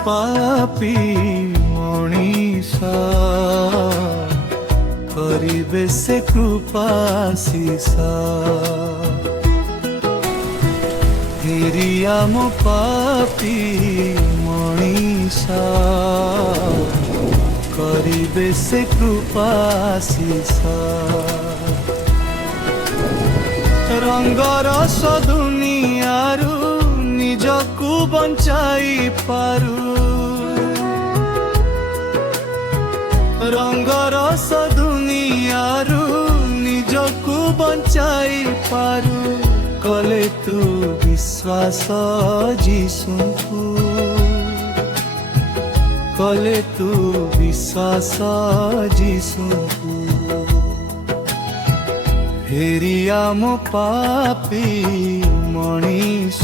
पापी मनीष करिबे से कृपाशीष हिरिया मो पापी मनीष करिबे से कृपाशीष रंगर दुनियारू निजकू बंचाई पारू रंगर दुनियारू निजकू बंचाई पारू कले तू विश्वास जीशुकू कले तू विश्वास जीशुकू हेरिया मो पापी मनीष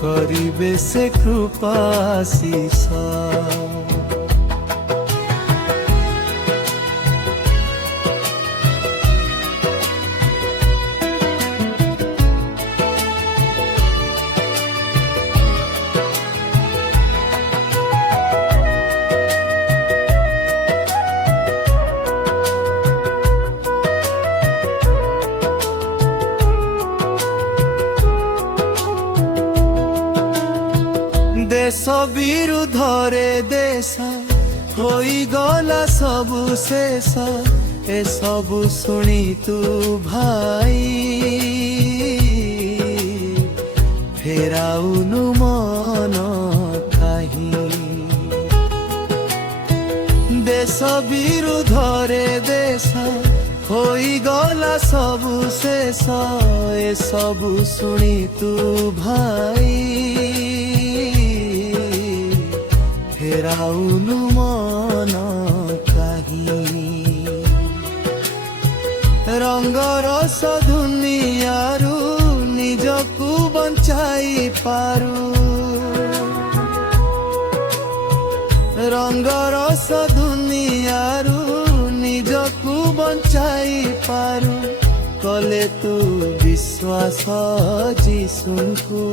करिबे से कृपाशीष देश विरुद्धरे देश होई गला सबु शेष ए सबु शुणी तू भाई फेराउनु मन काहीं देश विरुद्धरे देश होई गला सबु शेष ए सबु शुणी तू भाई फेराउनु मन काहीं रंगर दुनियारू निजकू बंचाई पारू रंगर दुनियारू निजकू बंचाई पारू कले तू विश्वास जीशुकू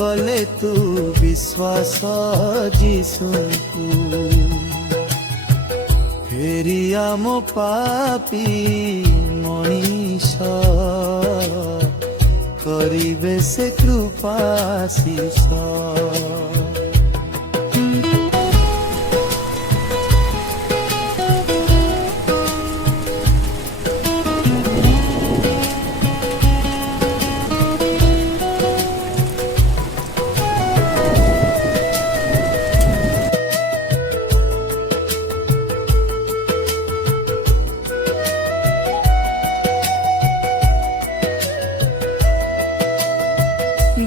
कले तू विश्वास जीशुकू फेरिया मो पापी मनीष करिबे से कृपाशीष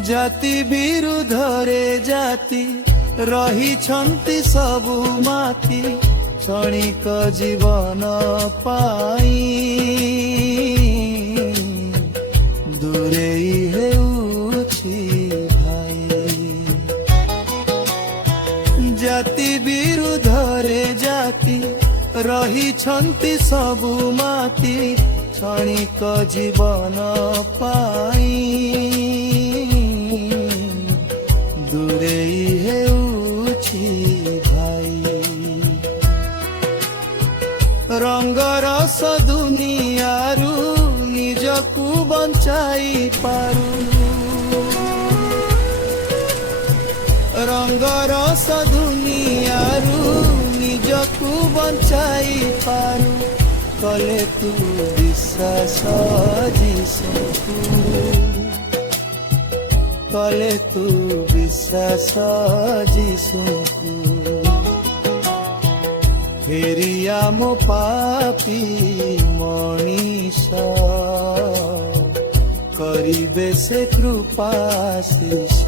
जाति विरुद्धरे जाति रही छंती सबु माती क्षणिक जीवन पाई दूरेई हेउछि भाई जाति विरुद्धरे जाति रही छंती सबु माती क्षणिक जीवन पाई दूरेई हेउछि भाई रंगर दुनियारू निजकू बंचाई पारू रंगर दुनियारू निजकू बंचाई पारू कले तू विश्वास जीशुकू कले तू विश्वास जीशुकू फेरिया मो पापी मनीष करिबे से कृपाशीष।